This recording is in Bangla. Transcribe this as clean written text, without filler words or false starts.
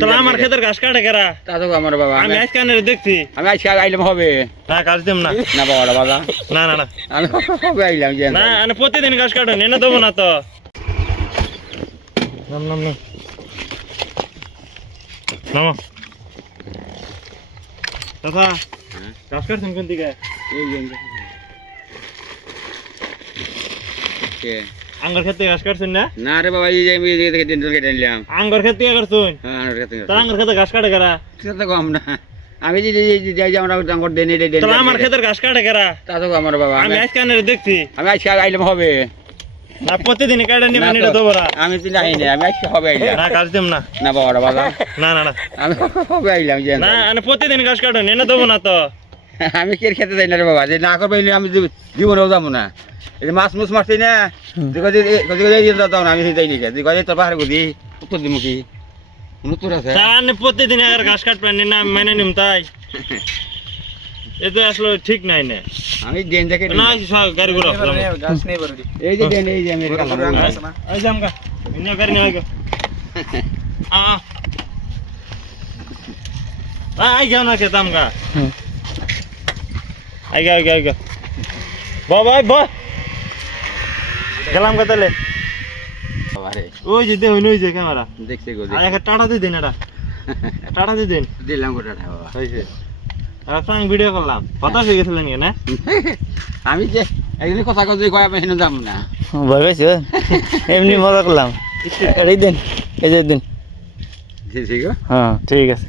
তাহলে আমার ক্ষেতের ঘাস কাটে কেরা? তা তো আমার বাবা আমি আজকে আনে দেখছি। আমি আজকে আইলাম হবে না কাজ দিম না। না বাবা বাবা না না না আমি হবে আইলাম যে না আমি প্রতিদিন ঘাস কাটেন এনে দেবো না তো। নাম নাম নাম নামো দাদা ঘাস কাটছেন কোন দিকে? এই যে আঙ্গর ক্ষেত থেকে ঘাস কাটছেন না? না রে বাবা এই যে আমি এই থেকে টেন্ডার কেটে নিলাম আঙ্গর ক্ষেত থেকে কাটছেন? হ্যাঁ আনার কাছে তাহলে আঙ্গর ক্ষেতে ঘাস কাটে কেরা? সেটা তো কম না আমি যে যাই যে আমরা ডাঙ্গর দেনে তাহলে আমার ক্ষেতের ঘাস কাটে কেরা? তা তো আমার বাবা আমি আজকে আনে দেখছি। আমি আজকে আইলাম হবে না প্রতিদিন কাটে নিয়ে মানে দেবো না। আমি তো নাই না আমি আজকে হবে আইলাম না কাজ দিম না। না বাবা বাবা না না না আমি হবে আইলাম যে না আমি প্রতিদিন ঘাস কাটেন এনে দেবো না তো। আমি কে খেতে যাই না রে বাবা যে না করবো আমি জীবনেও যাবো না এই যে মাছ মুছ মারছি না দাও না আমি যাই নিকে তোর পাহাড়ে গদি উত্তর দিমুখী উত্তর আছে তাহলে প্রতিদিন আগে ঘাস কাটবেন না মেনে নিম তাই এটা আসলে ঠিক নাই না। আমি দেন দেখে না গাড়ি ঘোরা গাছ নেই বড় এই যে দেন এই যে আমি এই যে আমগা ইন্ন গাড়ি নিয়ে আইগো আই গাও না খেতাম গা আইগা আইগা আইগা বাবা বাই গেলাম কাতালে বাবারে ওই যে দেখ ওই যে ক্যামেরা দেখছি গো আর একটা টাটা দিয়ে দিন এটা টাটা দিয়ে দিন দিলাম গোটা বাবা হইছে আর ফ্রাঙ্ক ভিডিও করলাম কথা হয়ে গেছিলেন না আমি যে একদিন কথা কথা কয় আমি হেন যাম না ভয় পাইছো এমনি মজা করলাম এই দিন এই যে দিন ঠিক হ্যাঁ ঠিক আছে।